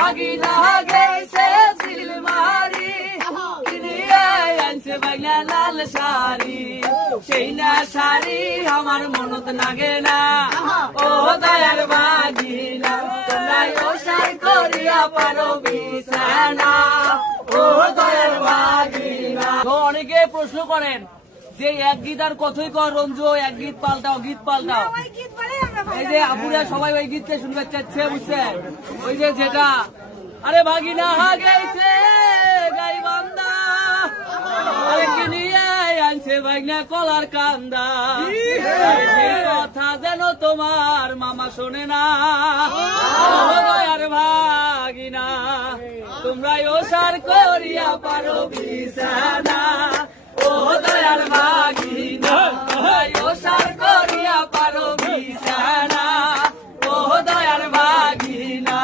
ভাগিনা গেছে সিল মারি কিনিয়ে আনছে ভাইনা লাল শাড়ি সেই না শাড়ি আমার মনত লাগে না ও দয়ার ভাগিনা তোমরা ওসার করিয়া পারো বিছানা ও দয়ার ভাগিনা। তো অনেকে প্রশ্ন করেন যে এক গীত আর কতই কর রঞ্জু এক গীত পাল্টাও গীত পাল্টাও। এই যে আপুরা সবাই ওই গীতকে শুনতে চাচ্ছে বুঝছেন ওই যে যেটা আরে ভাগিনা গেছে গাইবান্ধা আরে কিনিয়ে আনছে ভাগনা কলার কান্দা সেই কথা যেন তোমার মামা শোনে না আর ভাগিনা তোমরা ওসার করিয়া পারো বিছানা ও দয়ার ভাগিনা ওসার করিয়া পারো বিছানা ও দয়ার ভাগিনা।